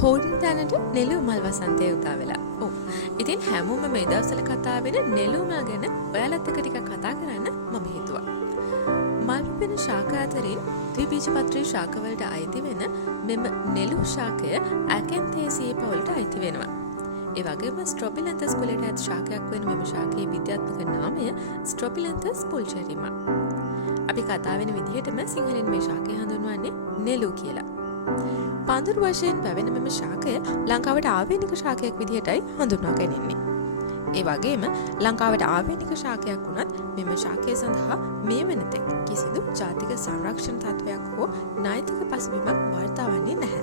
හෝඩින් තැනට නෙළුම් මල් වසන්තය උදා වෙලා. ඔව්. ඉතින් හැමෝම මේ දවස්වල කතා වෙන නෙළුම් මල් ගැන ඔයාලත් එක්ක ටිකක් කතා කරන්න මම හිතුවා. මල් පිපෙන ශාක අතරින් ද්විබීජපත්‍රී ශාකවලට අයිති වෙන මෙම නෙළුම් ශාකය ඇකැන්තේසියේ පවුලට අයිති වෙනවා. ඒ වගේම ස්ට්‍රොබිලන්තස් කුලයට ඇති ශාකයක් වෙන මෙම ශාකයේ විද්‍යාත්මක නාමය ස්ට්‍රොබිලන්තස් පුල්චෙරිමා. අපි කතා වෙන විදිහටම සිංහලෙන් මේ ශාකය හඳුන්වන්නේ නෙළු කියලා. පඳුරු වශයෙන් පැවෙන මෙම ශාකය ලංකාවට ආවේනික ශාකයක් විදිහටයි හඳුන්වාගෙන ඉන්නේ. ඒ වගේම ලංකාවට ආවේනික ශාකයක් වුණත් මෙම ශාකය සඳහා මේ වෙනතෙක් කිසිදු ජාතික සංරක්ෂණ තත්ත්වයක් හෝ නෛතික පසුබිමක් වාර්තා වන්නේ නැහැ.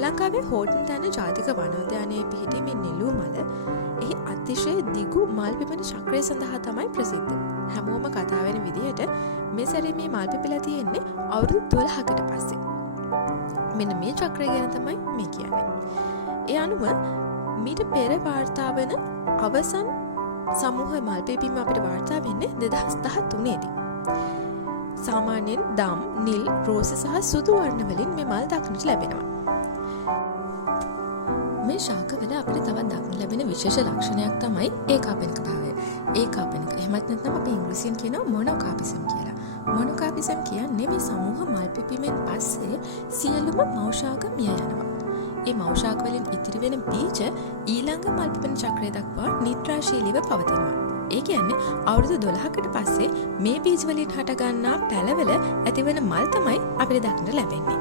ලංකාවේ හෝටන් තැන ජාතික වනෝද්‍යානයේ පිහිටි මේ නෙළු මල එහි අතිශය දිගු මල් පිපෙන චක්‍රය සඳහා තමයි ප්‍රසිද්ධ. හැමෝම කතා වෙන විදිහට මේ සැරේ මේ මල් පිපිලා තියෙන්නේ අවුරුදු 12කට පස්සේ. මෙන්න මේ චක්‍රය ගැන තමයි මේ කියන්නේ. ඒ අනුව මීට පෙර වාර්තා වන අවසන් සමූහ මල් පිපීම අපිට වාර්තා වෙන්නේ 2013 දී. සාමාන්‍යයෙන් දම්, නිල්, රෝස සහ සුදු වර්ණ වලින් මේ මල් දක්නට ලැබෙනවා. මේ ශාකවල අපිට තවත් දක්නට ලැබෙන විශේෂ ලක්ෂණයක් තමයි ඒකාපනික භාවය. ඒකාපනික එහෙමත් නැත්නම් අපි ඉංග්‍රීසියෙන් කියනවා මොනෝකාපිසම් කියලා. මොනෝකාපිසම් කියන්නේ මේ සමූහ මල් පිපීමෙන් පස්සේ සියලුම මව් ශාක මිය යනවා. මේ මව් ශාක වලින් ඉතිරි වෙන බීජ ඊළඟ මල් පිපෙන චක්‍රය දක්වා නිද්‍රාශීලීව පවතිනවා. ඒ කියන්නේ අවුරුදු 12කට පස්සේ මේ බීජ වලින් හට ගන්නා පැලවල ඇතිවන මල් තමයි අපිට දක්නට ලැබෙන්නේ.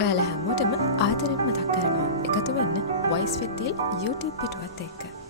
ඔයාලා හැමෝටම ආදරෙන් මතක් කරනවා එකතු වෙන්න වොයිස් විත් YouTube පිටුවත් එක්ක.